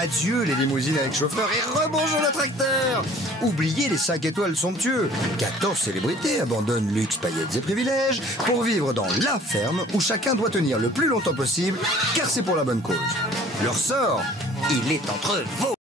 Adieu les limousines avec chauffeur et rebonjour le tracteur. Oubliez les 5 étoiles somptueux. 14 célébrités abandonnent luxe, paillettes et privilèges pour vivre dans la ferme où chacun doit tenir le plus longtemps possible car c'est pour la bonne cause. Leur sort, il est entre vos...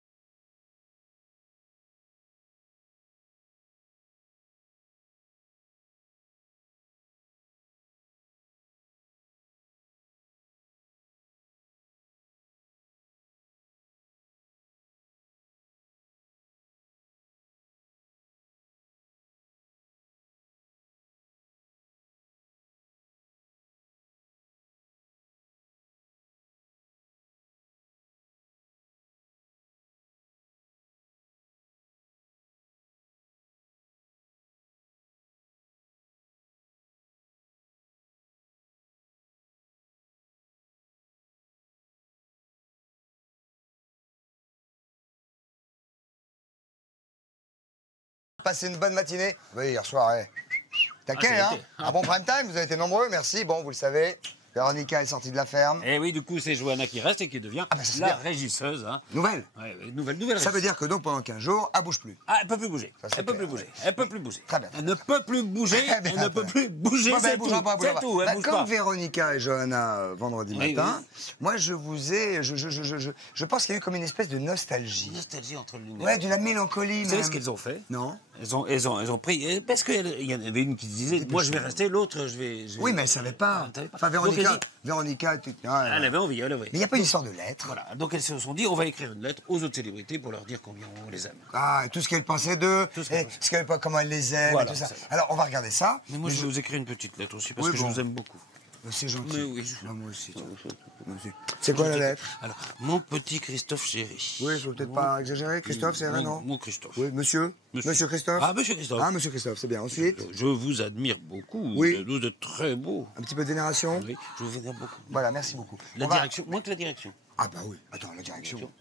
Passez une bonne matinée. Oui, hier soir, ouais. Taquet, hein? Un bon prime time, vous avez été nombreux, merci. Bon, vous le savez, Véronica est sortie de la ferme. Et oui, du coup, c'est Johanna qui reste et qui devient la régisseuse. Hein. Nouvelle. Ouais, nouvelle Ça veut dire que donc pendant 15 jours, elle bouge plus. Ah, elle peut plus bouger. Elle peut plus bouger. Elle peut plus bouger. Très bien. Elle ne peut plus bouger. Elle ne peut plus bouger. C'est tout. C'est tout. Elle bouge pas. Comme Véronica et Johanna vendredi matin, moi je vous ai, je pense qu'il y a eu comme une espèce de nostalgie. Nostalgie entre l'une et l'autre. Ouais, de la mélancolie. Vous savez ce qu'elles ont fait? Non. Elles ont pris. Parce qu'il y en avait une qui disait, moi je vais rester, l'autre je vais. Oui, mais elle savait pas. Enfin, Véronica était. Elle avait envie, elle avait. Mais il n'y a pas une histoire de lettre. Voilà. Donc elles se sont dit, on va écrire une lettre aux autres célébrités pour leur dire combien on les aime. Ah, et tout ce qu'elle pensait d'eux, comment elle les aime, voilà, et tout ça. Alors, on va regarder ça. Mais moi, je vais vous écrire une petite lettre aussi, parce que je vous aime beaucoup. C'est gentil. Mais oui, moi aussi. C'est quoi la lettre? Alors, mon petit Christophe chéri. Oui, il faut peut-être pas exagérer. Christophe, c'est vrai, non? Mon Christophe. Oui, monsieur Christophe? Ah, monsieur Christophe. Ah, monsieur Christophe, c'est bien. Ensuite? Je vous admire beaucoup. Oui. Vous êtes très beau. Un petit peu de vénération? Oui, je vous vénère beaucoup. Voilà, merci beaucoup. La direction, moins que la direction. Ah bah oui, attends, la direction.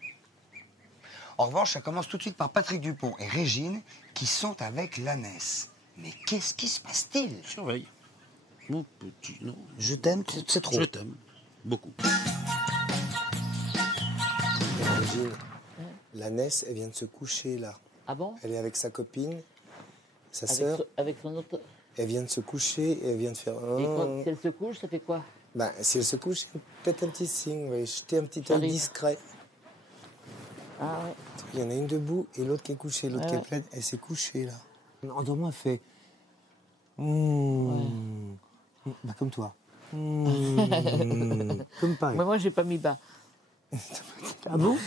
En revanche, ça commence tout de suite par Patrick Dupont et Régine qui sont avec l'ânesse. Mais qu'est-ce qui se passe-t-il? Surveille. Mon petit, non. Je t'aime, c'est trop. Je t'aime. Beaucoup. Régine, l'ânesse, elle vient de se coucher, là. Ah bon? Elle est avec sa copine, sa sœur. Avec son autre... Elle vient de se coucher et elle vient de faire... Et quand elle se couche, ça fait quoi? Ben, si elle se couche, peut-être un petit signe, ouais. Jeter un petit œil discret. Ah ouais. Il y en a une debout et l'autre qui est couchée. L'autre qui est pleine, elle s'est couchée, là. En dormant, elle fait... Bah, comme toi. Comme pareil. Mais moi, j'ai pas mis bas. Ah bon?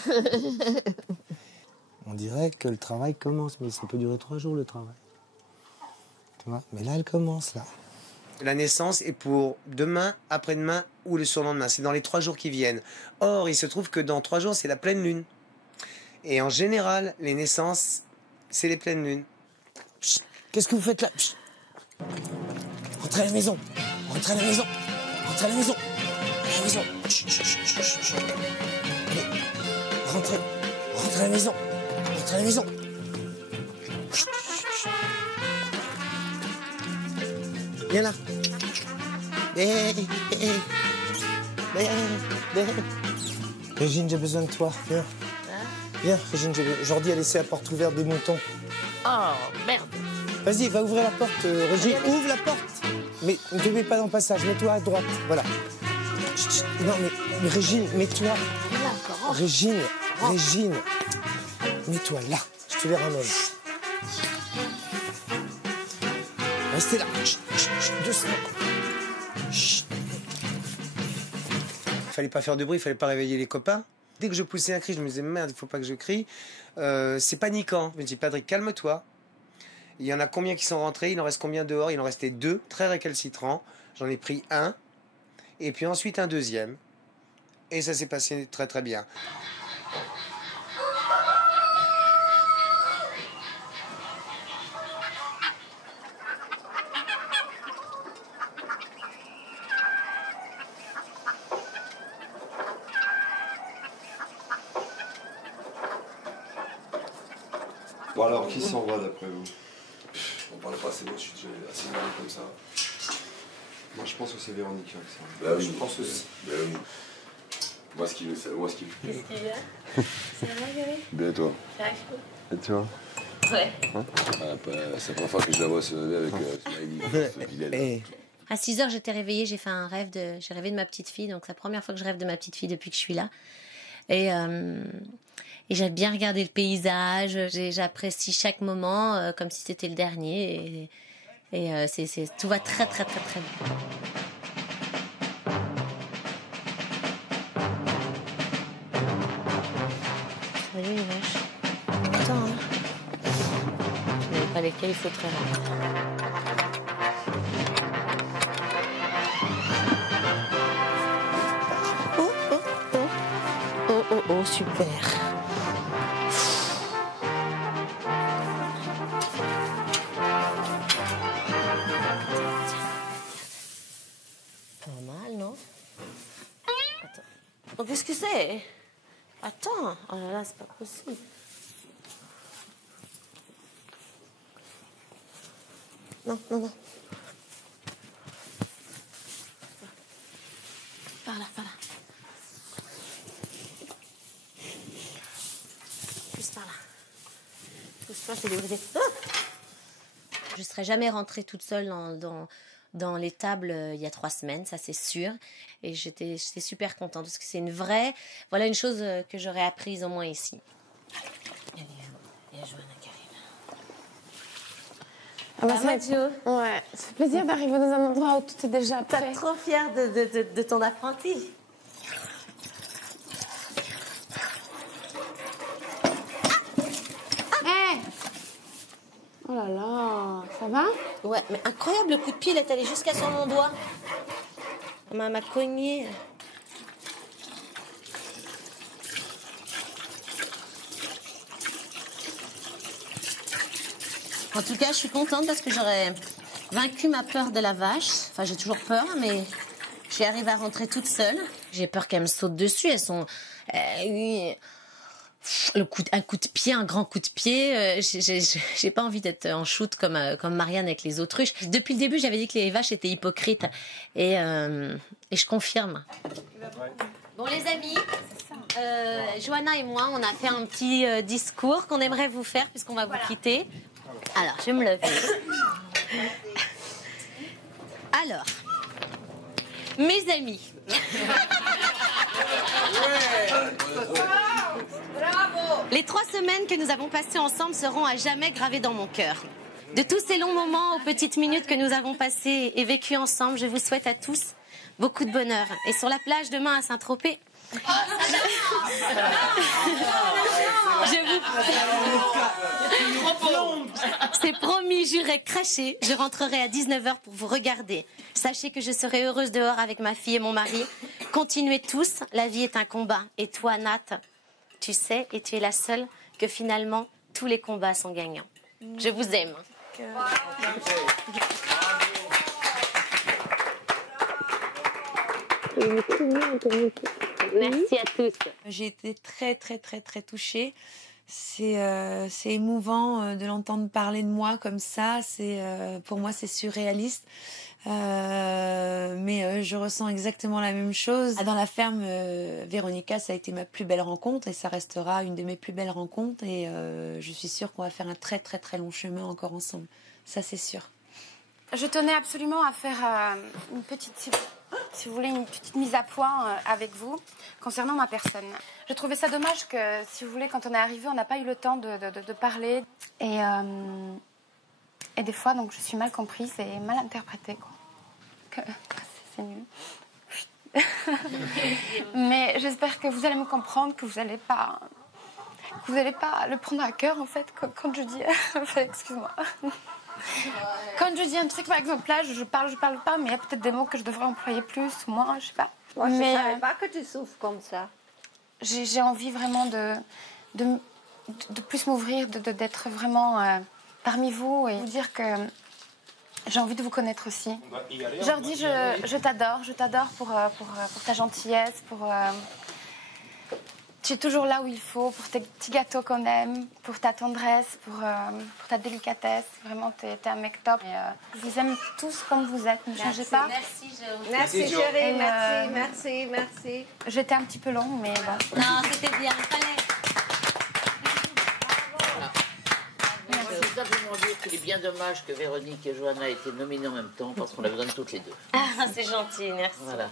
On dirait que le travail commence, mais ça peut durer 3 jours, le travail. Tu vois? Mais là, elle commence, là. La naissance est pour demain, après-demain ou le surlendemain. C'est dans les 3 jours qui viennent. Or, il se trouve que dans 3 jours, c'est la pleine lune. Et en général, les naissances, c'est les pleines lunes. Qu'est-ce que vous faites là? Psst. Rentrez à la maison. Rentrez à la maison. Rentrez à la maison. À la maison. Chut, chut, chut, chut, chut. Allez, rentrez. Rentrez à la maison. Rentrez à la maison. Chut, chut, chut. Viens là. Régine, j'ai besoin de toi. Viens. Viens, Régine, Jordi a laissé la porte ouverte des moutons. Oh, merde. Vas-y, va ouvrir la porte, Régine. Ouvre la porte. Mais ne te mets pas dans le passage, mets-toi à droite. Voilà. Chut, chut. Non, mais Régine, mets-toi. Régine, Régine. Mets-toi là. Je te les ramène. Restez là. Chut, chut, chut, doucement. Chut. Fallait pas faire de bruit, il fallait pas réveiller les copains. Dès que je poussais un cri, je me disais merde, il faut pas que je crie. C'est paniquant. Je me dis Patrick, calme-toi. Il y en a combien qui sont rentrés? Il en reste combien dehors? Il en restait 2, très récalcitrants. J'en ai pris un, et puis ensuite un deuxième. Et ça s'est passé très très bien. Bon alors, qui s'en va d'après vous? On parle pas assez, moi je suis déjà assez énervé comme ça. Moi je pense que c'est Véronica qui s'en va. Bah oui, je pense aussi. Bah oui. Moi, ce qui me... Qu'est-ce qu'il y a? Ça va, Gabi? Bien, toi. Ça va, Et toi? Ouais. Hein? C'est la première fois que je la vois se lever avec ce Smiley. À 6 heures, j'étais réveillée, j'ai rêvé de ma petite fille, donc c'est la première fois que je rêve de ma petite fille depuis que je suis là. Et j'ai bien regardé le paysage, j'apprécie chaque moment comme si c'était le dernier. Tout va très, très, très, très bien. Salut les vaches. Attends, hein. Je n'avais pas lesquels il faut très rentrer. Oh, super. Pas mal, non? Attends. Oh, qu'est-ce que c'est? Attends. Oh là là, c'est pas possible. Non, non, non. Par là, par là. Juste par là. Pousse-toi, c'est débridé. Ah! Je ne serais jamais rentrée toute seule dans l'étable il y a 3 semaines, ça c'est sûr. Et j'étais super contente parce que c'est voilà une chose que j'aurais apprise au moins ici. Il y a Johanna qui arrive. Ah bah ça, ouais, ça fait plaisir d'arriver dans un endroit où tout est déjà prêt. T'es trop fière de ton apprenti. Oh là là, ça va? Ouais, mais incroyable, le coup de pied, il est allé jusqu'à sur mon doigt. M'a cogné. En tout cas, je suis contente parce que j'aurais vaincu ma peur de la vache. Enfin, j'ai toujours peur, mais j'y arrive à rentrer toute seule. J'ai peur qu'elles me sautent dessus. Elles sont... un coup de pied, un grand coup de pied. J'ai pas envie d'être en shoot comme Marianne avec les autruches. Depuis le début, j'avais dit que les vaches étaient hypocrites. Et je confirme. Bon, les amis, Johanna et moi, on a fait un petit discours qu'on aimerait vous faire puisqu'on va vous quitter. Alors, je vais me lever. Alors, mes amis. Les 3 semaines que nous avons passées ensemble seront à jamais gravées dans mon cœur. De tous ces longs moments aux petites minutes que nous avons passées et vécues ensemble, je vous souhaite à tous beaucoup de bonheur. Et sur la plage demain à Saint-Tropez, c'est promis, juré, craché, je rentrerai à 19h pour vous regarder. Sachez que je serai heureuse dehors avec ma fille et mon mari. Continuez tous, la vie est un combat. Et toi, Nat, tu sais, et tu es la seule que finalement, tous les combats sont gagnants. Je vous aime. Merci à tous. J'ai été très, très, très, très touchée. C'est émouvant de l'entendre parler de moi comme ça. Pour moi, c'est surréaliste. Mais je ressens exactement la même chose. Dans la ferme, Véronica, ça a été ma plus belle rencontre et ça restera une de mes plus belles rencontres. Et je suis sûre qu'on va faire un très, très, très long chemin encore ensemble. Ça, c'est sûr. Je tenais absolument à faire une petite, si vous voulez, une petite mise à point avec vous concernant ma personne. Je trouvais ça dommage que, si vous voulez, quand on est arrivé, on n'a pas eu le temps de parler. Et des fois, donc, je suis mal comprise et mal interprétée, quoi. C'est nul. Mais j'espère que vous allez me comprendre, que vous n'allez pas le prendre à cœur, en fait, quand je dis... Excuse-moi. Quand je dis un truc, par exemple, là, je parle pas, mais il y a peut-être des mots que je devrais employer plus ou moins, je sais pas. Moi, je ne savais pas que tu souffres comme ça. J'ai envie vraiment de plus m'ouvrir, d'être vraiment parmi vous et vous dire que j'ai envie de vous connaître aussi. Jordi, je t'adore pour ta gentillesse, Tu es toujours là où il faut, pour tes petits gâteaux qu'on aime, pour ta tendresse, pour ta délicatesse. Vraiment, t'es un mec top. Et, je vous aime tous comme vous êtes, ne changez pas. Merci, Jo. Merci chérie, merci. J'étais un petit peu long, mais bon. Non, c'était bien, il fallait. Je veux simplement dire qu'il est bien dommage que Véronique et Johanna aient été nominées en même temps parce qu'on la donne toutes les deux. Ah, c'est gentil, merci. Voilà.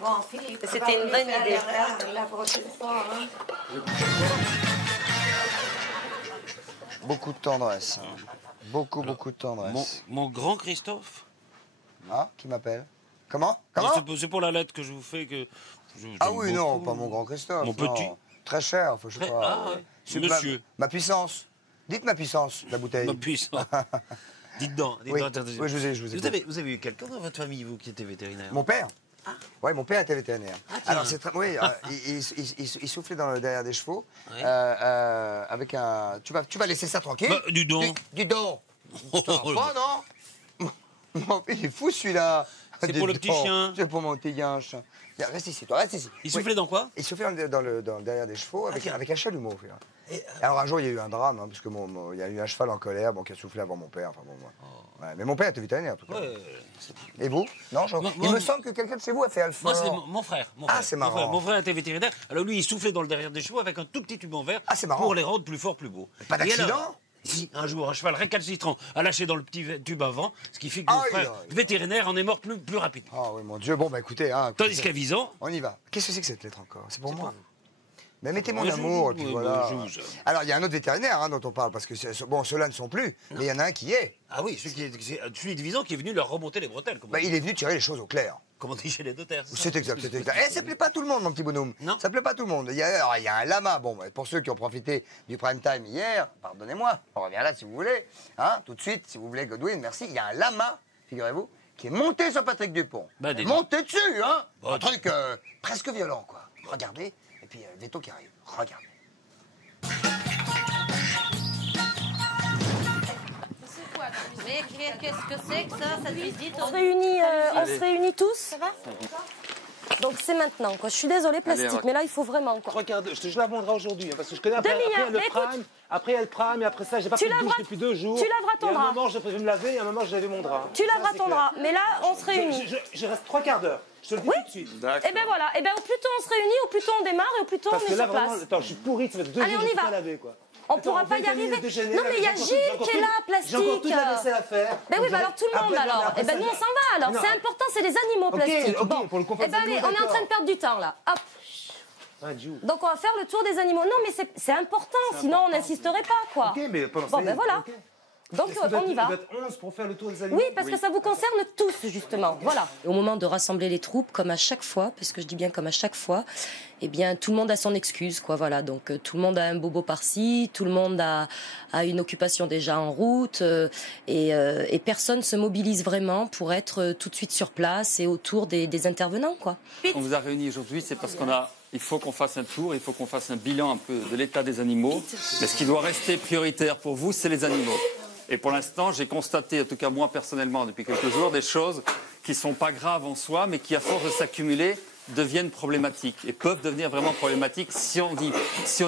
Bon, Philippe, C'était une bonne idée. La prochaine fois, hein. Beaucoup de tendresse. Beaucoup de tendresse. Mon grand Christophe. Ah, qui m'appelle? Comment? C'est pour la lettre que je vous fais que... Ah oui, non, pas mon grand Christophe. Mon petit. Non. Très cher, je sais pas. Ah, ouais. C'est Monsieur. Ma puissance. Dites ma puissance, la bouteille. Ma puissance. Dites donc. Oui, je vous ai. Vous avez eu quelqu'un dans votre famille, vous, qui était vétérinaire? Mon père. Oui, mon père était vétérinaire. tiens. Alors, oui, il soufflait derrière des chevaux Ouais. avec un... Tu vas laisser ça tranquille? Bah, dis donc. Dis donc. Pas, non? Il est fou, celui-là. C'est pour le petit chien. C'est pour mon petit guinche. Reste ici, toi, reste ici. Il soufflait dans quoi? Il soufflait derrière des chevaux avec un chalumeau. Alors un jour, il y a eu un drame, parce que il y a eu un cheval en colère qui a soufflé avant mon père. Enfin, bon, ouais, mais mon père était vétérinaire, en tout cas. Ouais. Et vous? Non, il me semble que quelqu'un de chez vous a fait Alfort. Moi, c'est mon frère. Ah, c'est marrant. Mon frère était vétérinaire. Alors lui, il soufflait dans le derrière des chevaux avec un tout petit tube en verre pour les rendre plus forts, plus beaux. Pas d'accident? Et alors, si, un jour, un cheval récalcitrant a lâché dans le petit tube avant, ce qui fait que mon frère vétérinaire en est mort plus rapidement. Ah oui, mon Dieu. Bon, bah écoutez. Tandis qu'à Visan... On y va. Qu'est-ce que c'est que cette lettre encore? C'est pour moi. Mais mettez mon amour, et puis voilà. Alors, il y a un autre vétérinaire dont on parle, parce que, ceux-là ne sont plus, mais il y en a un qui est. Ah oui, celui de Visan qui est venu leur remonter les bretelles. Il est venu tirer les choses au clair. Comme on dit chez les notaires. C'est exact. Et ça plaît pas à tout le monde, mon petit bonhomme. Non. Ça plaît pas à tout le monde. Il y a un lama. Bon, pour ceux qui ont profité du prime time hier, pardonnez-moi, on revient là si vous voulez. Hein, tout de suite, si vous voulez, Godwin, merci. Il y a un lama, figurez-vous, qui est monté sur Patrick Dupont. Monté dessus, hein. Un truc presque violent, quoi. Regardez, et puis Veto qui arrive. Regardez. Mais qu'est-ce que c'est que ça, cette visite? On se réunit tous, ça va? Donc c'est maintenant, quoi. Je suis désolée, plastique, mais là, il faut vraiment, quoi. Regarde, je te laverai aujourd'hui, parce que je connais après il y a le prime, et après ça, j'ai pas fait de douche depuis 2 jours. Tu laveras ton drap. À un moment, je vais me laver, et à un moment, je lavais mon drap. Tu laveras ton drap, mais là, on se réunit. Je reste 3 quarts d'heure. Je te le dis tout de suite. Et ben voilà, et ben au plus tôt on se réunit, au plus tôt on démarre, et au plus tôt on est sur place. Attends, je suis pourri, ça fait 2 jours que je suis pas lavé, quoi. On pourra pas y arriver. Non, mais il y a Gilles qui est là, plastique. J'ai encore toute la vaisselle à faire. Ben oui, alors tout le monde alors. Et ben nous on s'en va alors. C'est important, c'est les animaux plastiques. Bon, et ben allez, on est en train de perdre du temps là. Hop. Donc on va faire le tour des animaux. Non, mais c'est important, sinon on n'insisterait pas, quoi. Ok, mais bon, ben voilà. Donc on y va. Vous êtes 11 pour faire le tour des animaux? Oui, parce que ça vous concerne tous, justement. Voilà. Et au moment de rassembler les troupes, comme à chaque fois, parce que je dis bien comme à chaque fois, eh bien, tout le monde a son excuse, quoi. Voilà. Donc, tout le monde a un bobo par-ci, tout le monde a une occupation déjà en route, et personne se mobilise vraiment pour être tout de suite sur place et autour des intervenants, quoi. On vous a réunis aujourd'hui, c'est parce il faut qu'on fasse un tour, il faut qu'on fasse un bilan un peu de l'état des animaux. Mais ce qui doit rester prioritaire pour vous, c'est les animaux. Et pour l'instant, j'ai constaté, en tout cas moi personnellement, depuis quelques jours, des choses qui ne sont pas graves en soi, mais qui, à force de s'accumuler, deviennent problématiques et peuvent devenir vraiment problématiques si on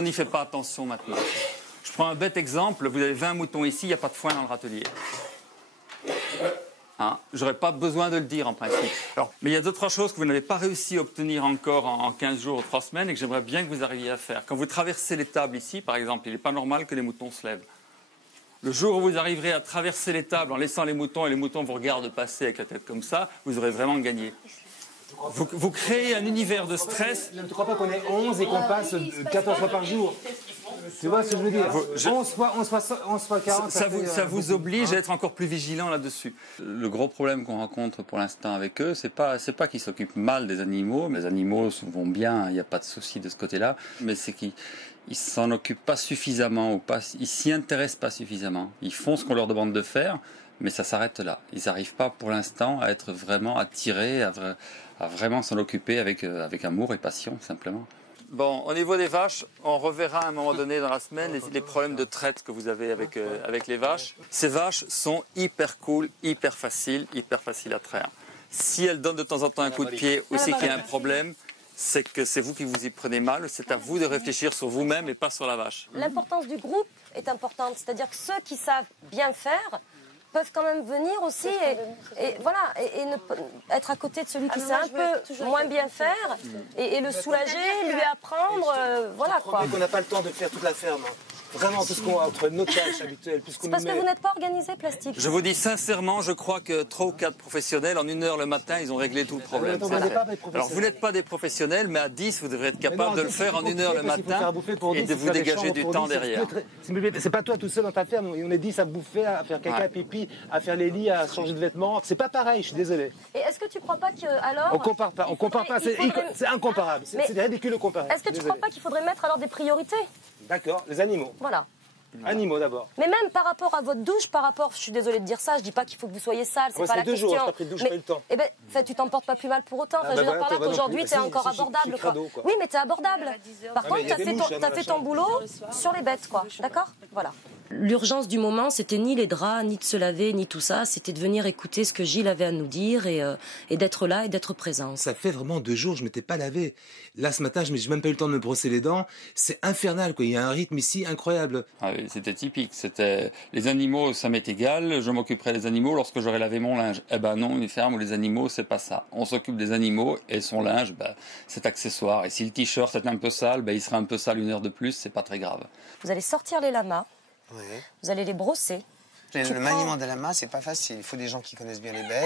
n'y fait pas attention maintenant. Je prends un bête exemple, vous avez 20 moutons ici, il n'y a pas de foin dans le râtelier. Hein, j'aurais pas besoin de le dire en principe. Mais il y a 2-3 choses que vous n'avez pas réussi à obtenir encore en 15 jours ou 3 semaines et que j'aimerais bien que vous arriviez à faire. Quand vous traversez les tables ici, par exemple, il n'est pas normal que les moutons se lèvent. Le jour où vous arriverez à traverser les tables en laissant les moutons et les moutons vous regardent passer avec la tête comme ça, vous aurez vraiment gagné. Vous créez un univers de stress. Je ne crois pas qu'on est 11 et qu'on passe 14 fois par jour. Tu vois ce que je veux dire? 11 fois 40. Ça vous oblige à être encore plus vigilant là-dessus. Le gros problème qu'on rencontre pour l'instant avec eux, c'est pas qu'ils s'occupent mal des animaux. Les animaux vont bien, il n'y a pas de souci de ce côté-là. Mais c'est qu'ils s'en occupent pas suffisamment ou ils s'y intéressent pas suffisamment. Ils font ce qu'on leur demande de faire, mais ça s'arrête là. Ils n'arrivent pas pour l'instant à être vraiment attirés, à vraiment s'en occuper avec amour et passion, simplement. Bon, au niveau des vaches, on reverra à un moment donné dans la semaine les problèmes de traite que vous avez avec les vaches. Ces vaches sont hyper cool, hyper faciles à traire. Si elles donnent de temps en temps un coup de pied ou c'est qu'il y a un problème, c'est que c'est vous qui vous y prenez mal. C'est à vous de réfléchir sur vous-même et pas sur la vache. L'importance du groupe est importante. C'est-à-dire que ceux qui savent bien faire peuvent quand même venir aussi et être à côté de celui qui sait un peu moins bien faire et le soulager, lui apprendre, voilà quoi. On n'a pas le temps de faire toute la ferme. Vraiment, tout ce qu'on a entre nos tâches habituelles. C'est parce que vous n'êtes pas organisé, Plastique. Je vous dis sincèrement, je crois que 3 ou 4 professionnels, en 1 heure le matin, ils ont réglé tout le problème. Alors vous n'êtes pas des professionnels, mais à 10, vous devrez être capable de le faire en 1 heure le matin et de vous dégager du temps derrière. C'est pas toi tout seul dans ta ferme. On est 10 à bouffer, à faire caca, pipi, à faire les lits, à changer de vêtements. C'est pas pareil, je suis désolé. Et est-ce que tu crois pas que alors on compare pas, c'est incomparable. C'est ridicule de comparer. Est-ce que tu crois pas qu'il faudrait mettre alors des priorités? D'accord, les animaux. Voilà. Animaux d'abord. Mais même par rapport à votre douche, je suis désolée de dire ça, je dis pas qu'il faut que vous soyez sale, c'est pas la question. 2 jours, j'ai pas pris de douche, pas eu le temps. Eh ben, tu t'en portes pas plus mal pour autant. Je veux dire par là qu'aujourd'hui, t'es encore abordable, quoi. Oui, mais t'es abordable. Par contre, t'as fait ton boulot sur les bêtes, quoi. D'accord? Voilà. L'urgence du moment, c'était ni les draps, ni de se laver, ni tout ça. C'était de venir écouter ce que Gilles avait à nous dire et d'être là et d'être présent. Ça fait vraiment 2 jours, je m'étais pas lavé. Là, ce matin, j'ai même pas eu le temps de me brosser les dents. C'est infernal, quoi. Il y a un rythme ici incroyable. Ah oui, c'était typique. C'était les animaux, ça m'est égal. Je m'occuperai des animaux lorsque j'aurai lavé mon linge. Eh ben non, une ferme où les animaux, c'est pas ça. On s'occupe des animaux et son linge, c'est accessoire. Et si le t-shirt est un peu sale, il sera un peu sale 1 heure de plus. C'est pas très grave. Vous allez sortir les lamas. Ouais. Vous allez les brosser. Le maniement des lamas, c'est pas facile. Il faut des gens qui connaissent bien les bêtes.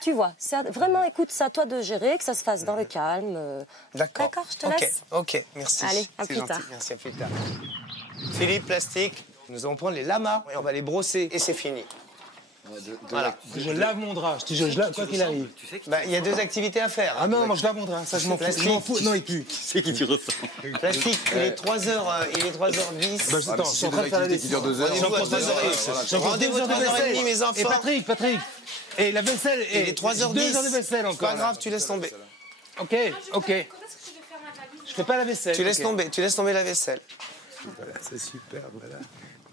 Tu vois, vraiment, écoute, c'est à toi de gérer, que ça se fasse dans le calme. D'accord. D'accord, je te laisse. Ok, merci. Allez, à plus plus tard. Merci, à plus tard. Philippe, Plastique, nous allons prendre les lamas et on va les brosser et c'est fini. Voilà. Je lave mon drap, je lave quoi qu'il arrive. Il y a 2 activités à faire. Ah non, moi je lave mon drap, ça je m'en fous. Non, il pue. C'est qui tu ressembles? Plastique, il est 3h10. Attends, je suis en train de faire la lessive. Qui dure 2 heures. J'ai encore 2 heures de vaisselle, mes enfants. Et Patrick. Et la vaisselle, il est 3h10. 2 heures de vaisselle encore. Pas grave, tu laisses tomber. Ok. Je fais pas la vaisselle. Tu laisses tomber la vaisselle. Voilà, c'est super, voilà.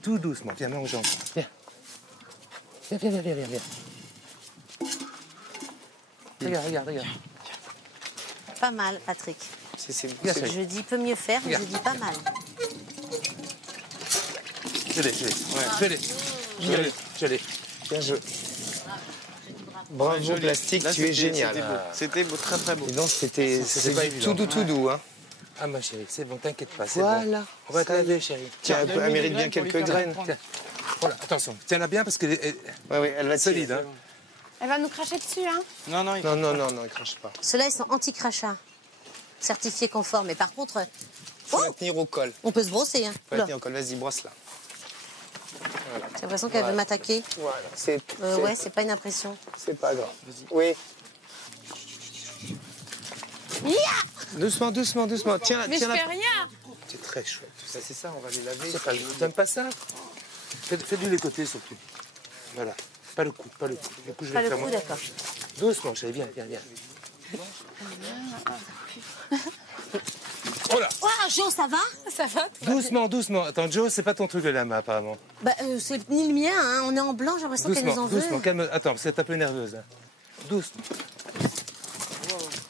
Tout doucement, viens, mange aux jambes. Viens. Regarde. Pas mal, Patrick. Je dis peut mieux faire, mais je dis pas mal. Je l'ai. Bien joué. Bravo, Plastique, tu es génial. C'était beau, très très beau. Et donc c'était tout doux, hein. Ah ma chérie, c'est bon, t'inquiète pas, c'est voilà. Bon. On va te laver, chérie. Tiens, elle mérite bien quelques graines. Tiens. Voilà, attention, tiens-la bien parce qu'elle elle va être solide. Hein. Elle va nous cracher dessus, hein? Non, il crache pas. Ceux-là, ils sont anti-crachat. Certifiés conformes. Mais par contre, Faut la tenir au col. on peut se brosser. Hein. Faut la tenir au col, vas-y, brosse-la. Voilà. J'ai l'impression qu'elle veut m'attaquer. Voilà, ouais, c'est pas une impression. C'est pas grave. Oui. Doucement. Tiens, Mais je fais rien. C'est très chouette. C'est ça, on va les laver. T'aimes pas ça? Fais-lui les côtés surtout. Voilà. Pas le cou. Le cou, je vais le faire moi. D'accord. Doucement, chérie, viens. Oh là! Oh, Jo, ça va? Ça va? Doucement. Attends, Joe, c'est pas ton truc le lama, apparemment. C'est ni le mien, hein. On est en blanc, j'ai l'impression qu'elle nous en veut. Doucement, calme. Attends, parce que t'es un peu nerveuse. Hein. Doucement.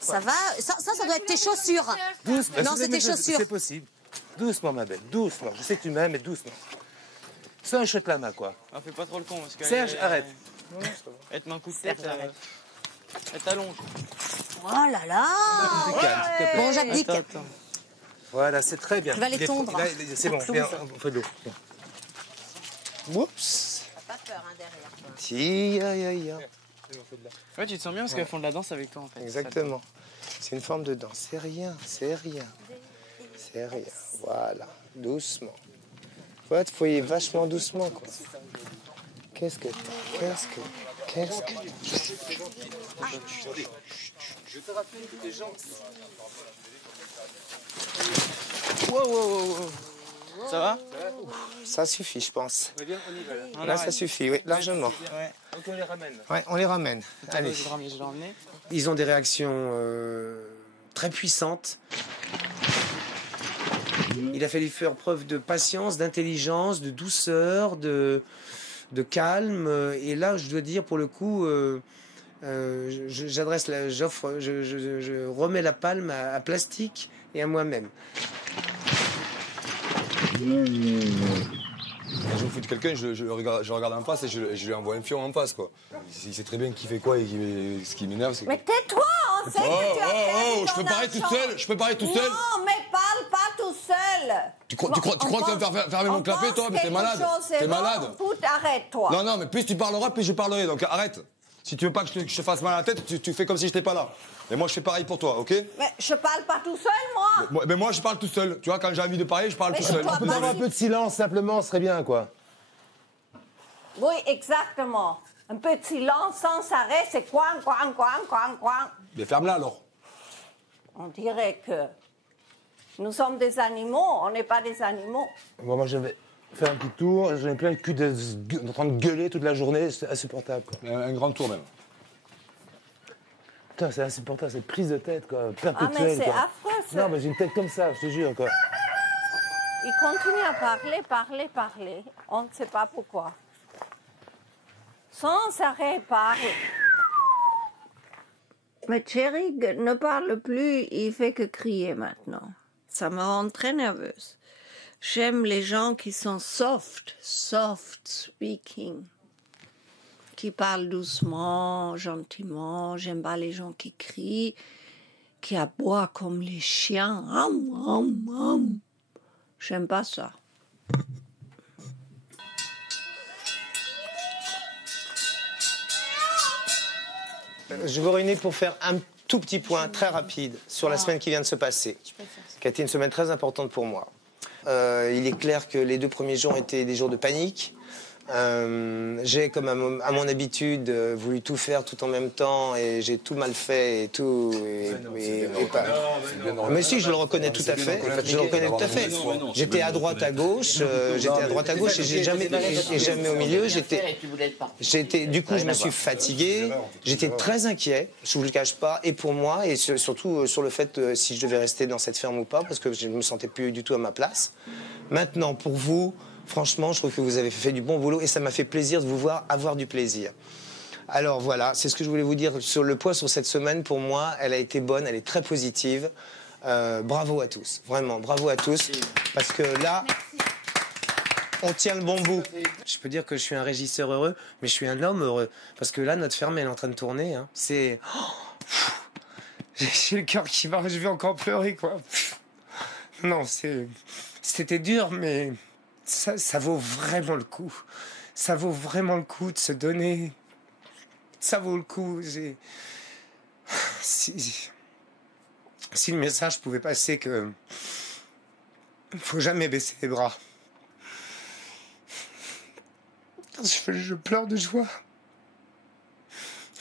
Ça va? Ça doit être tes chaussures. Doucement. Non, c'est tes chaussures. C'est possible. Doucement, ma belle, doucement. Je sais que tu m'aimes, mais doucement. C'est un chouette lama, quoi. Ah, fais pas trop le con. Parce que Serge, arrête. Elle te met un coup de tête, elle t'allonge. Oh là là! Bon, j'abdique. Voilà, c'est très bien. Tu vas les tondre. C'est bon, viens, on fait de l'eau. Oups. T'as pas peur, hein, derrière. Ouais, tu te sens bien parce qu'elles font de la danse avec toi, en fait. Exactement. C'est une forme de danse. C'est rien. Voilà. Doucement. Faut y aller vachement doucement, quoi. Qu'est-ce que t'as? Je te rappelle que les gens... Wow. Ça va? Ça suffit, je pense. On y va, Là, ça suffit, oui, largement. Ouais. Donc on les ramène. Ouais, on les ramène. Allez. Je l'ai ramené. Ils ont des réactions très puissantes. Il a fallu faire preuve de patience, d'intelligence, de douceur, de calme. Et là, je dois dire, pour le coup, je remets la palme à Plastique et à moi-même. Quand je me fous de quelqu'un, je regarde en face et je lui envoie un fion en face, quoi. Il sait très bien qui fait quoi et ce qui m'énerve, c'est que... Mais tais-toi, on sait que tu as je peux parler tout seul, Non, mais parle pas tout seul. Tu crois que tu vas me fermer mon clapet, toi? Mais t'es malade. T'es malade. Arrête-toi. Non, mais plus tu parleras, plus je parlerai, donc arrête. Si tu veux pas que je te fasse mal à la tête, tu fais comme si j'étais pas là. Et moi, je fais pareil pour toi, ok? Mais je parle pas tout seul, moi. Mais moi, je parle tout seul. Tu vois, quand j'ai envie de parler, je parle tout seul. On peut avoir un peu de silence, simplement, ce serait bien, quoi. Oui, exactement. Un peu de silence sans arrêt, c'est quoi. Mais ferme-la, alors. On dirait que nous sommes des animaux, on n'est pas des animaux. Bon, moi, je vais faire un petit tour. J'en ai plein le cul en train de gueuler toute la journée. C'est insupportable, quoi. Un grand tour, même. Putain, c'est insupportable, cette prise de tête, quoi, perpétuelle. Ah, mais c'est quoi. affreux, ça. Non, mais j'ai une tête comme ça, je te jure, quoi. Il continue à parler. On ne sait pas pourquoi. Sans arrêt, parle. Mais Thierry ne parle plus, il fait que crier maintenant. Ça me rend très nerveuse. J'aime les gens qui sont soft speaking, qui parlent doucement, gentiment. J'aime pas les gens qui crient, qui aboient comme les chiens. J'aime pas ça. Je vous réunis pour faire un tout petit point très rapide sur la semaine qui vient de se passer, qui a été une semaine très importante pour moi. Il est clair que les 2 premiers jours étaient des jours de panique. J'ai, comme à mon habitude, voulu tout faire tout en même temps et j'ai tout mal fait et tout. Mais si, je le reconnais tout à fait. Je le reconnais tout à fait. J'étais à droite, à gauche. Et j'ai jamais au milieu. Du coup, je me suis fatigué. J'étais très inquiet. Je vous le cache pas. Et pour moi, et surtout sur le fait si je devais rester dans cette ferme ou pas, parce que je ne me sentais plus du tout à ma place. Maintenant, pour vous. Franchement, je trouve que vous avez fait du bon boulot et ça m'a fait plaisir de vous voir avoir du plaisir. Alors voilà, c'est ce que je voulais vous dire sur le poids sur cette semaine. Pour moi, elle a été bonne, elle est très positive. Bravo à tous, vraiment, bravo à tous. Parce que là, on tient le bon bout. Je peux dire que je suis un régisseur heureux, mais je suis un homme heureux. Parce que là, notre ferme, elle est en train de tourner. Hein. C'est... J'ai le cœur qui va, je vais encore pleurer, quoi. Non, c'était dur, mais... Ça vaut vraiment le coup. Ça vaut vraiment le coup de se donner. Ça vaut le coup. Si le message pouvait passer que... Il ne faut jamais baisser les bras. Je pleure de joie.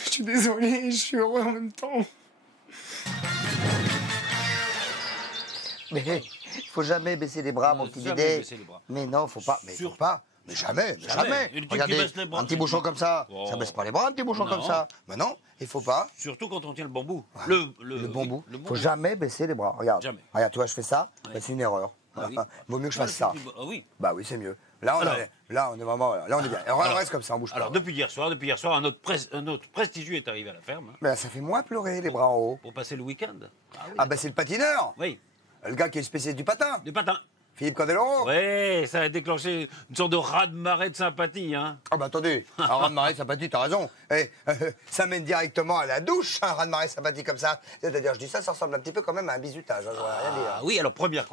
Je suis désolé, je suis heureux en même temps. Mais il faut jamais baisser les bras, mon petit Dédé. Mais non, faut pas. Mais faut pas. Mais jamais. Regardez, un petit bouchon comme ça, ça baisse pas les bras, un petit bouchon comme ça. Mais non, il faut pas. Surtout quand on tient le bambou. Le bambou. Faut jamais baisser les bras. Regarde. Regarde, tu vois, je fais ça, mais c'est une erreur. Vaut mieux que je fasse ça. Oui. Bah oui, c'est mieux. Là, on est vraiment. Là, on est bien. On reste comme ça, on bouge pas. Alors, depuis hier soir, un autre prestigieux est arrivé à la ferme. Mais là, ça fait moins pleurer, les bras en haut. Pour passer le week-end. Ah, bah c'est le patineur. Oui. Le gars qui est spécialiste du patin. Du patin. Philippe Candeloro. Oui, ça a déclenché une sorte de raz-de-marée de sympathie. Hein. Ah bah attendez, un raz-de-marée de sympathie, t'as raison. Ça mène directement à la douche, un raz-de-marée de sympathie comme ça. C'est-à-dire, je dis ça ressemble un petit peu quand même à un bisutage. Hein, je voudrais rien dire. Oui, alors première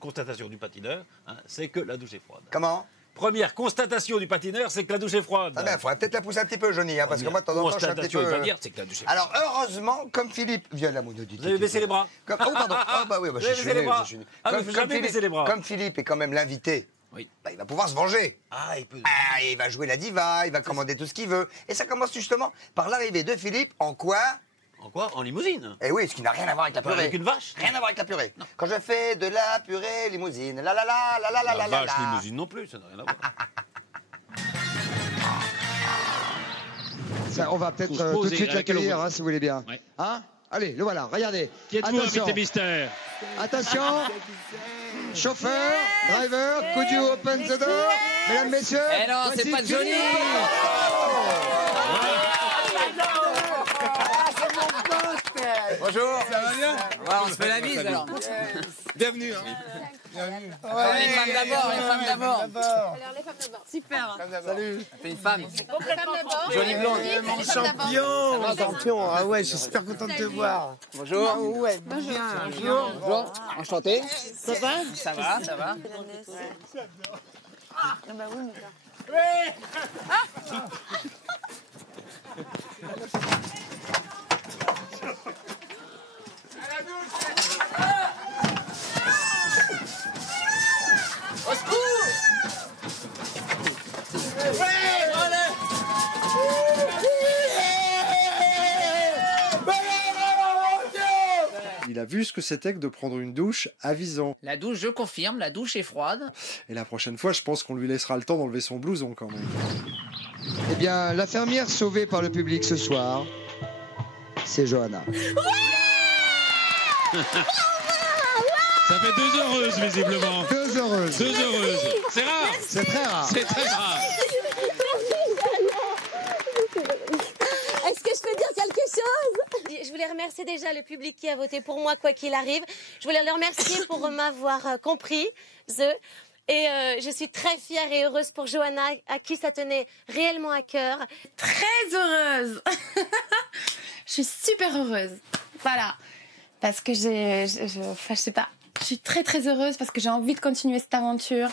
constatation du patineur, hein, c'est que la douche est froide. Comment? Première constatation du patineur, c'est que la douche est froide. Ah ben, il faudrait peut-être la pousser un petit peu, Johnny, hein, parce que moi, de temps en temps, je suis un petit peu... Constatation, dire, c'est que la douche est froide. Alors, heureusement, comme Philippe vient de la monodité... Vous avez baissé les bras. Oh, pardon. Ah, bah oui, bah, je suis né. Comme Philippe est quand même l'invité, oui. Bah, il va pouvoir se venger. Ah, il peut... il va jouer la diva, il va commander tout ce qu'il veut. Et ça commence justement par l'arrivée de Philippe en quoi? En quoi? En limousine. Eh oui, ce qui n'a rien à voir avec la purée. Avec une vache? Rien à voir avec la purée. Non. Quand je fais de la purée limousine, la vache limousine non plus, ça n'a rien à voir. Ça, on va peut-être tout de suite l'accueillir, hein, si vous voulez bien. Ouais. Hein? Allez, le voilà, regardez. Qui êtes-vous, invité mystère? Attention. Chauffeur, driver, could you open the door? Mesdames, messieurs. Eh non, c'est pas Johnny. Bonjour. Ça va bien? Ouais, on se fait la bise alors. Bienvenue. Hein. Bienvenue. Les femmes d'abord, les femmes d'abord. Alors, les femmes d'abord. Super. Salut. T'es une femme. Complètement d'abord. Jolie blonde. Mon champion. Mon champion. Ah ouais, je suis super content de te voir. Bonjour. Ah ouais, Bonjour. bien. Bonjour. Enchanté. Ça va? Ça va, ça va. Ah bah oui, mais ça. Au secours! Il a vu ce que c'était que de prendre une douche à Visan. La douche, je confirme, la douche est froide. Et la prochaine fois, je pense qu'on lui laissera le temps d'enlever son blouson quand même. Eh bien, la fermière sauvée par le public ce soir, c'est Johanna. Ça fait 2 heureuses, visiblement. 2 heureuses. 2 heureuses. C'est rare. C'est très rare. C'est très rare. Est-ce que je peux dire quelque chose? Je voulais remercier déjà le public qui a voté pour moi, quoi qu'il arrive. Je voulais le remercier pour m'avoir compris. Et je suis très fière et heureuse pour Johanna, à qui ça tenait réellement à cœur. Très heureuse. Je suis super heureuse. Voilà. Parce que je sais pas. Je suis très très heureuse parce que j'ai envie de continuer cette aventure.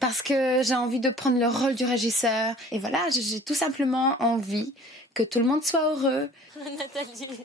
Parce que j'ai envie de prendre le rôle du régisseur. Et voilà, j'ai tout simplement envie que tout le monde soit heureux. Nathalie.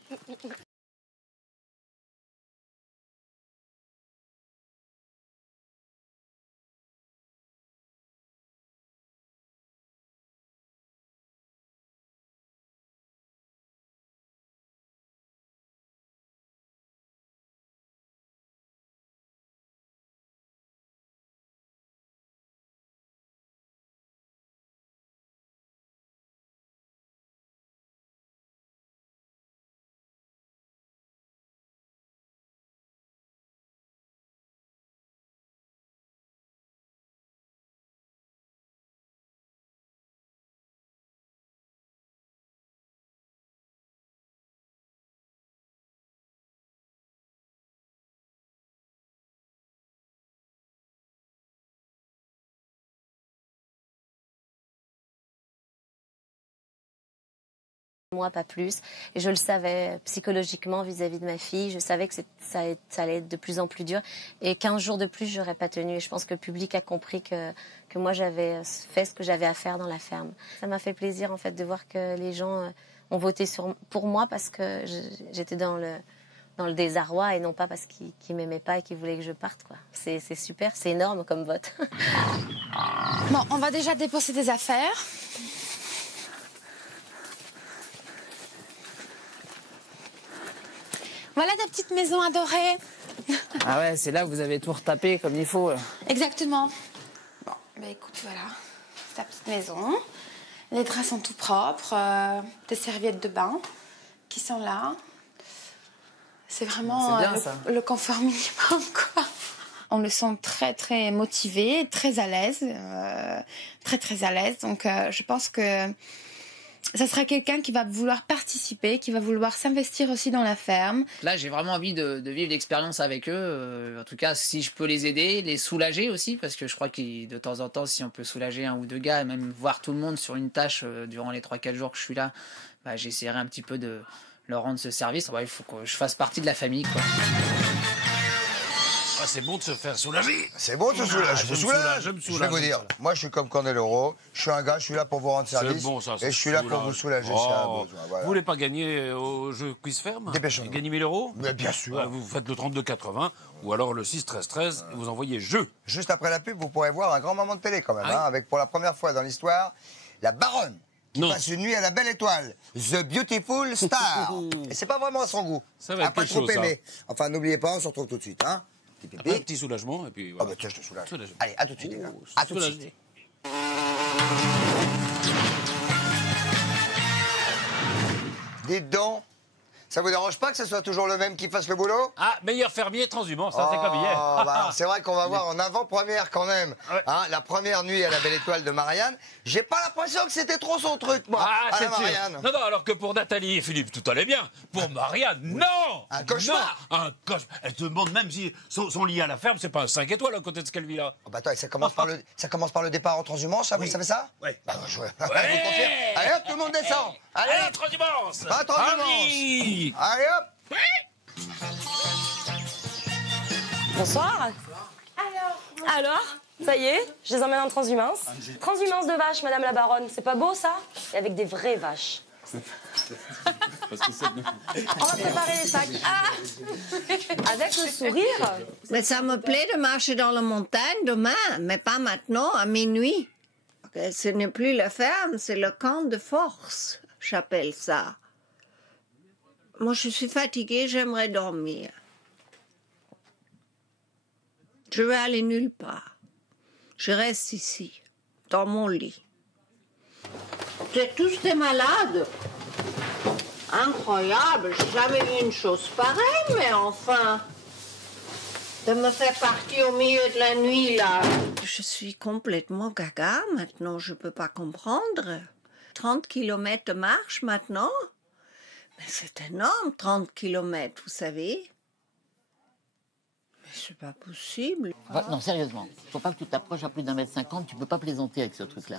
Moi, pas plus. Et je le savais psychologiquement vis-à-vis de ma fille. Je savais que ça allait être de plus en plus dur. Et 15 jours de plus, j'aurais pas tenu. Et je pense que le public a compris que moi, j'avais fait ce que j'avais à faire dans la ferme. Ça m'a fait plaisir, en fait, de voir que les gens ont voté pour moi parce que j'étais dans le désarroi et non pas parce qu'ils m'aimaient pas et qu'ils voulaient que je parte, quoi. C'est super, c'est énorme comme vote. Bon, on va déjà déposer des affaires. Voilà ta petite maison adorée. Ah ouais, c'est là que vous avez tout retapé comme il faut. Exactement. Bon, bah écoute, voilà. Ta petite maison. Les draps sont tout propres. Tes serviettes de bain qui sont là. C'est vraiment bien, ça. le confort minimum, quoi. On le sent très, très motivé, très à l'aise. Très, très à l'aise. Donc, je pense que ça sera quelqu'un qui va vouloir participer, qui va vouloir s'investir aussi dans la ferme. Là, j'ai vraiment envie de vivre l'expérience avec eux. En tout cas, si je peux les aider, les soulager aussi, parce que je crois que de temps en temps, si on peut soulager 1 ou 2 gars, et même voir tout le monde sur une tâche durant les 3-4 jours que je suis là, bah, j'essaierai un petit peu de leur rendre ce service. Ouais, il faut que je fasse partie de la famille, quoi. Ah, c'est bon de se faire soulager. C'est bon de se soulager. Je me soulage. Je me Je soulage. vais vous dire, moi je suis comme Corneloro, je suis un gars, je suis là pour vous rendre service. C'est bon, ça. Et je suis là pour vous soulager, c'est un besoin. Voilà. Vous voulez pas gagner au jeu Quiz Ferme? Dépêchons-nous. Gagner 1000 €? Mais bien sûr. Ouais, vous faites le 32-80 ou alors le 6-13-13 et vous envoyez jeu. Juste après la pub, vous pourrez voir un grand moment de télé quand même, Ah oui. hein, avec pour la première fois dans l'histoire, la baronne qui passe une nuit à la belle étoile, The Beautiful Star. Et c'est pas vraiment à son goût. Ça va être pas quelque trop chose, ça. aimé. Enfin, n'oubliez pas, on se retrouve tout de suite, hein. Après, un petit soulagement et puis Ah voilà. bah tiens, je te soulage. Soulagement. Allez, à tout de suite, les gars. À tout de soulagé. suite. Dites donc, Ça vous dérange pas que ce soit toujours le même qui fasse le boulot? Ah, meilleur fermier transhumant, ça c'est comme hier. Bah, c'est vrai qu'on va voir en avant-première quand même. Ouais. Hein, la première nuit à la Belle Étoile de Marianne. J'ai pas l'impression que c'était trop son truc, moi, Ah, à c'est la sûr. Marianne. Non, non, alors que pour Nathalie et Philippe, tout allait bien. Pour Marianne, non! Un cauchemar. Non, un cauchemar. Elle te demande même si son lit à la ferme, c'est pas un 5 étoiles à côté de ce qu'elle vit là. Oh, bah, attends, ça commence par le départ en transhumance, vous savez ça? Oui. Bah, je vous confirme. Allez hop, tout le monde descend. Allez, Allez, transhumance! à transhumance. Allez. Allez hop. Bonsoir. Alors, ça y est, je les emmène en transhumance. Transhumance de vaches, madame la baronne, c'est pas beau ça? Et avec des vraies vaches. On va préparer les sacs. Ah, avec le sourire. Mais ça me plaît de marcher dans la montagne demain, mais pas maintenant, à minuit. Ce n'est plus la ferme, c'est le camp de force, j'appelle ça. Moi, je suis fatiguée, j'aimerais dormir. Je vais aller nulle part. Je reste ici, dans mon lit. Vous êtes tous des malades. Incroyable, j'ai jamais vu une chose pareille, mais enfin, de me faire partir au milieu de la nuit, là. Je suis complètement gaga maintenant, je peux pas comprendre. 30 kilomètres de marche maintenant? Mais c'est énorme, 30 kilomètres, vous savez. Mais c'est pas possible. Non, sérieusement, faut pas que tu t'approches à plus d'1,50 m, tu peux pas plaisanter avec ce truc-là.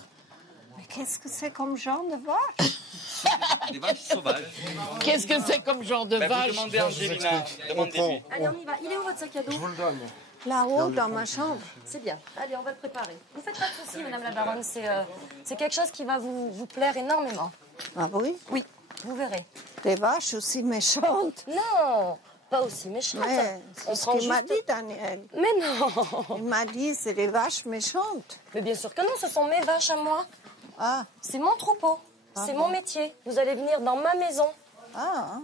Mais qu'est-ce que c'est comme genre de vache? Des vaches sauvages. Qu'est-ce que c'est comme genre de vache? Vous demandez à Angelina, demandez-lui. Allez, on y va. Il est où votre sac à dos? Je vous le donne. Là-haut, dans ma chambre. C'est bien. Allez, on va le préparer. Vous faites pas de soucis, madame la baronne. C'est quelque chose qui va vous plaire énormément. Ah oui? Oui, vous verrez. Des vaches aussi méchantes. Non, pas aussi méchante. Mais On c'est ce prend qu'il m'a juste- dit, Daniel. Mais non. Il m'a dit c'est des vaches méchantes. Mais bien sûr que non, ce sont mes vaches à moi. Ah. C'est mon troupeau. C'est mon métier. Vous allez venir dans ma maison. Ah.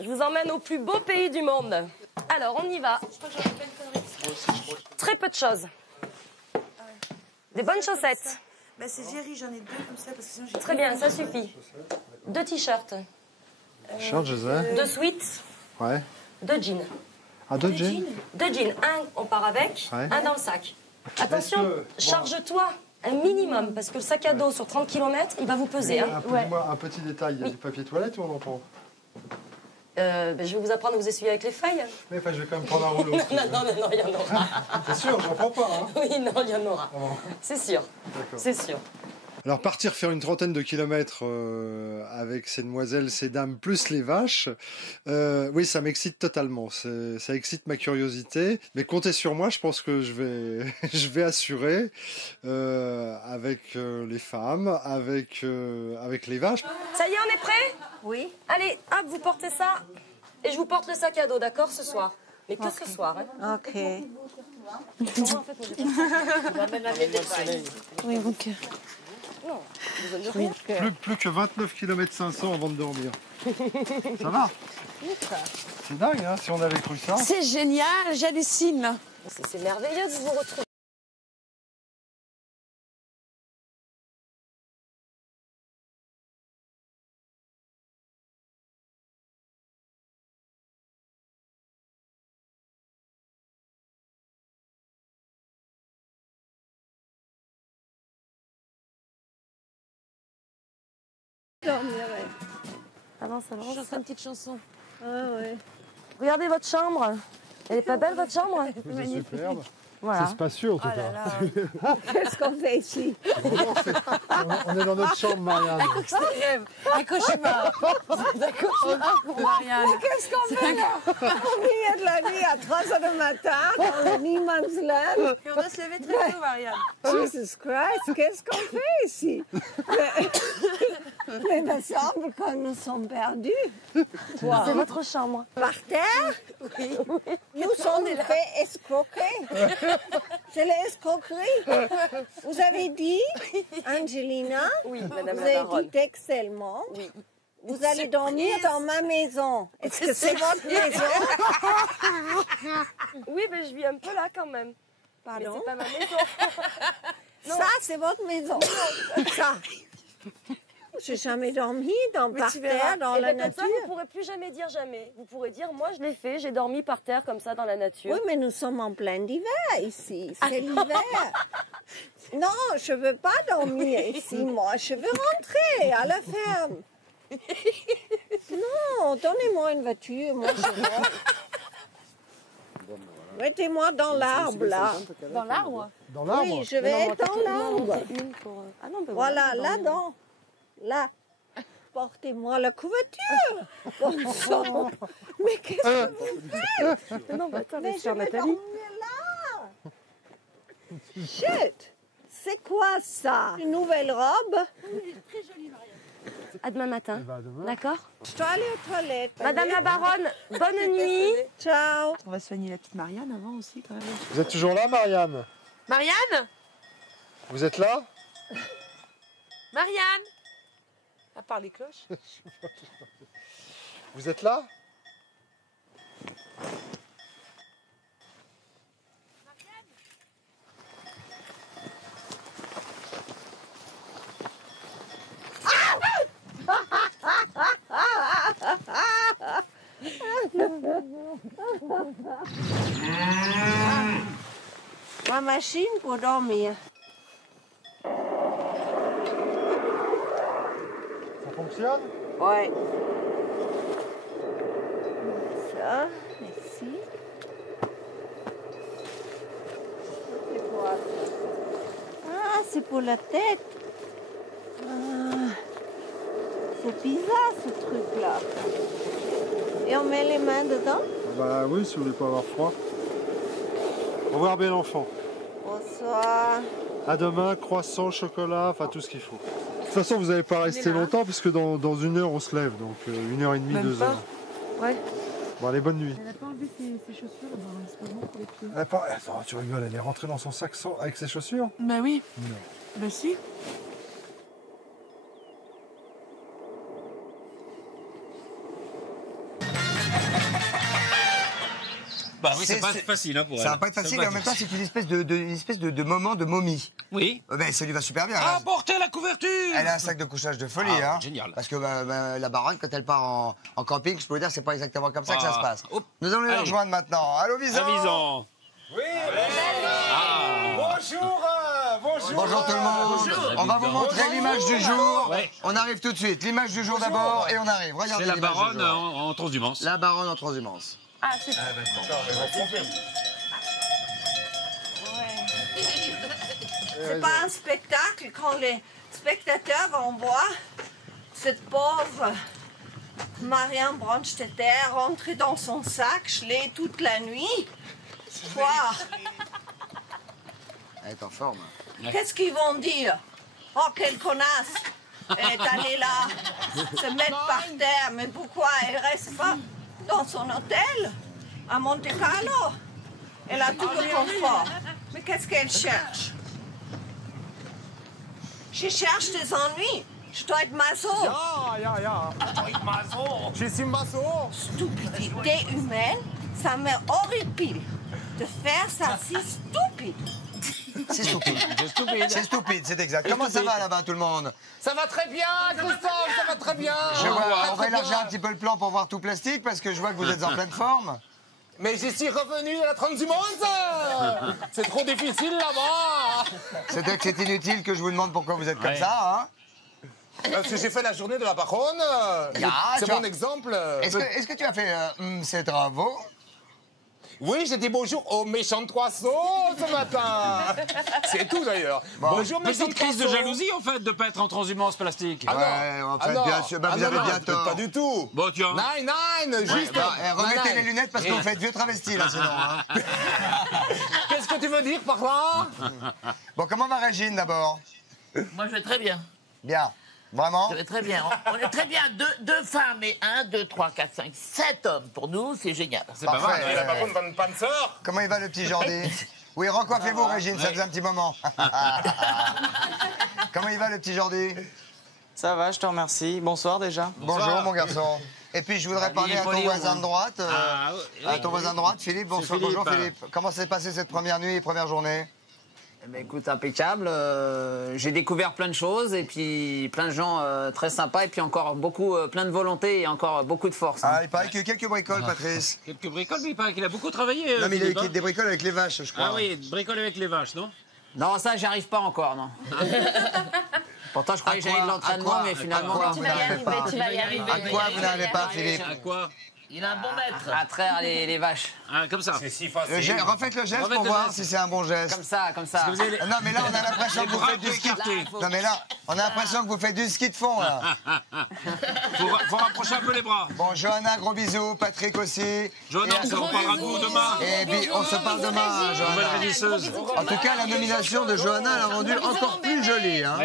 Je vous emmène au plus beau pays du monde. Alors, on y va. Très peu de choses. Des bonnes chaussettes. Bah, c'est Jerry, j'en ai 2 comme ça parce que sinon j'ai. Très bien, ça suffit. 2 t-shirts. Shirt, je sais. 2 sweats. Ouais. 2 jeans. Ah, 2 jeans? 2 jeans. Un, on part avec. Ouais. Un dans le sac. Attention, charge-toi un minimum parce que le sac à dos sur 30 km, il va vous peser. Hein. Dis-moi un petit détail. Il y a du papier toilette ou on en prend? Je vais vous apprendre à vous essuyer avec les feuilles. Mais enfin, je vais quand même prendre un rouleau. non, il y en aura. C'est sûr, j'en prends pas. Hein. Oui, non, il y en aura. C'est sûr. C'est sûr. Alors partir faire une trentaine de kilomètres avec ces demoiselles, ces dames, plus les vaches, oui, ça m'excite totalement. Ça excite ma curiosité. Mais comptez sur moi, je pense que je vais assurer avec les femmes, avec les vaches. Ça y est, on est prêt? Oui. Allez, hop, vous portez ça. Et je vous porte le sac à dos, d'accord, ce soir? Mais que ce soir. Hein. Ok. Oui, donc. Non, besoin de rien. Plus que 29 km 500 avant de dormir. Ça va? C'est dingue, hein, si on avait cru ça. C'est génial, j'hallucine là. C'est merveilleux de vous retrouver. Dormirai. Avance, avance. Je ferai une petite chanson. Ah ouais. Regardez votre chambre. Elle est pas belle, votre chambre? C'est superbe. Voilà. C'est spacieux en tout cas. Qu'est-ce qu'on fait ici? On est dans notre chambre, Marianne. Un cauchemar. Un cauchemar pour Marianne. Mais qu'est-ce qu'on fait là? Au milieu de la nuit, à 3h du matin, dans le Nieman's Land. Et on doit se lever très tôt, Marianne. Jesus Christ, qu'est-ce qu'on fait ici? Mais il me semble que nous sommes perdus. Quoi? C'est votre chambre. Par terre? Oui. Nous sommes fait escroquer. C'est l'escroquerie. Vous avez dit, Angelina, Oui, vous madame la avez baronne. dit textuellement, Oui. vous allez dormir dans ma maison. Est-ce que c'est votre maison? Oui, mais je vis un peu là quand même. Pardon? Mais c'est pas ma maison. Non. Ça, c'est votre maison. Ça. j'ai jamais dormi par terre, dans et la ben, comme ça, nature. vous ne pourrez plus jamais dire jamais. Vous pourrez dire, moi, je l'ai fait, j'ai dormi par terre, comme ça, dans la nature. Oui, mais nous sommes en plein hiver ici. C'est l'hiver. Non, je veux pas dormir ici, moi. Je veux rentrer à la ferme. Non, donnez-moi une voiture, moi je veux. Mettez-moi dans l'arbre, là. Dans l'arbre? Dans l'arbre? Oui, je vais être dans l'arbre. Ah non, ben Voilà, là-dedans. Là. Portez-moi la couverture. Bon sang. Mais qu'est-ce que vous faites? Non, mais attends, mais laisse je faire vais Nathalie. dormir là. Chut. C'est quoi ça? Une nouvelle robe? Très jolie, Marianne. À demain matin. D'accord? Je dois aller aux toilettes. Madame la baronne, bonne nuit. Ciao. On va soigner la petite Marianne avant aussi, quand même. Vous êtes toujours là, Marianne? Marianne? Vous êtes là? Marianne? À part les cloches. Vous êtes là? Ma machine pour dormir. Ça fonctionne? Ouais. Ça, ici. C'est quoi ça? Ah, c'est pour la tête. Ah, c'est bizarre ce truc-là. Et on met les mains dedans? Bah oui, si vous voulez pas avoir froid. Au revoir, bel enfant. Bonsoir. À demain, croissant, chocolat, enfin tout ce qu'il faut. De toute façon, vous n'allez pas rester longtemps puisque dans 1 heure, on se lève. Donc 1h30, Même 2 pas. heures. Ouais. Bon, allez, bonne nuit. Elle n'a pas enlevé ses chaussures, c'est pas bon pour les pieds. Attends, tu rigoles, elle est rentrée dans son sac avec ses chaussures? Bah oui. Non. Bah si. Bah oui, c'est pas facile hein, pour elle. Ça va pas être facile, mais en même temps, c'est une espèce de moment de momie. Oui. Ben, ça lui va super bien. Ah, portez la couverture! Elle a un sac de couchage de folie, Ah, hein. génial. Parce que la baronne, quand elle part en camping, je peux vous dire, c'est pas exactement comme ça que ça se passe. Nous allons les Allez. rejoindre maintenant. Allô, Vison? Vison. Oui, bonjour, bonjour. Bonjour tout le monde. Bonjour. On va vous montrer Bonjour. l'image du jour. Ouais. On arrive tout de suite. L'image du jour d'abord et on arrive. Regardez C'est la l'image du baronne jour. en transhumance. La baronne en transhumance. Ah, c'est C'est pas un spectacle quand les spectateurs vont voir cette pauvre Marianne Brandstetter rentrer dans son sac, gelée toute la nuit. Quoi? Elle est en forme. Qu'est-ce qu'ils vont dire? Oh, quelle connasse! Elle est allée là, se mettre par terre, mais pourquoi elle reste pas dans son hôtel à Monte Carlo? Elle a tout le confort. Mais qu'est-ce qu'elle cherche? Je cherche des ennuis. Je dois être maso. Je suis maso. Stupidité humaine, ça me horripile de faire ça si stupide. C'est stupide. C'est stupide, c'est exact. Comment ça va là-bas, tout le monde? Ça va très bien, Christophe, ça va très bien. On va élargir un petit peu le plan pour voir tout plastique parce que je vois que vous êtes en pleine forme. Mais je suis revenu de la transhumance. C'est trop difficile là-bas. C'est-à-dire que c'est inutile que je vous demande pourquoi vous êtes comme Ouais. ça, hein? Parce que j'ai fait la journée de la baronne. C'est tu mon as- exemple. Est-ce que tu as fait ces travaux? Oui, j'ai dit bonjour aux méchants poissons ce matin. C'est tout d'ailleurs. Bonjour méchants Petite crise de poissons. jalousie en fait de pas être en transhumance plastique. Ah non. Ouais, en fait, non. bien sûr, bah, vous avez non, bien tort. Pas du tout. Bon, tiens. Nine, juste. Remettez les lunettes parce que vous faites vieux travesti là sinon. Hein. Qu'est-ce que tu veux dire par là? Bon, comment va Régine d'abord? Moi, je vais très bien. Bien. Vraiment? Je vais très bien. On est très bien. Deux femmes et 1, 2, 3, 4, 5, 7 hommes. Pour nous, c'est génial. C'est pas mal. La baronne Van Panzer. Comment il va le petit Jordi? Oui, recoiffez-vous Régine, ça faisait un petit moment. Comment il va le petit Jordi? Ça va, je te remercie. Bonsoir déjà. Bonjour mon garçon. Et puis je voudrais parler à ton voisin de droite. À ton voisin de droite, Philippe. Bonsoir, Philippe. bonjour Philippe. Comment s'est passée cette première nuit et première journée? Eh ben, écoute, impeccable. J'ai découvert plein de choses et puis plein de gens très sympas et puis encore beaucoup, plein de volonté et encore beaucoup de force. Ah, il paraît qu'il y a eu quelques bricoles, Patrice. Quelques bricoles, mais il paraît qu'il a beaucoup travaillé. Non, mais il a eu des bricoles avec les vaches, je crois. Ah oui, bricole avec les vaches, non? Non, ça, j'y arrive pas encore, non. Pourtant, je croyais que j'avais de l'entraînement, mais finalement... Tu vas y arriver, tu vas y arriver. À quoi vous n'arrivez pas, Philippe? À quoi? Il a un bon maître. À traire les vaches. Ah, comme ça. C'est si facile. Refaites le geste pour voir si c'est un bon geste. Comme ça, comme ça. Non, mais là, on a l'impression que vous faites du ski. Non, mais là, on a l'impression que vous faites du ski de fond, là. Faut rapprocher un peu les bras. Bon, Johanna, gros bisous. Patrick aussi. Johanna, on se reparlera de vous demain. Et puis, on se parle demain, Johanna. En tout cas, la nomination de Johanna l'a rendue encore plus jolie, hein.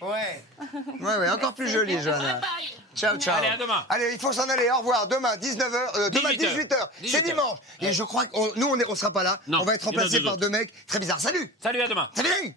Ouais, encore plus jolie, Johanna. Ciao, ciao. Allez, à demain. Allez, il faut s'en aller. Au revoir. Demain, 19h. Demain, 18h. C'est dimanche. Et je crois que nous, on sera pas là. Non, on va être il y en a remplacés deux par autres. deux mecs très bizarres. Salut. Salut, à demain. Salut.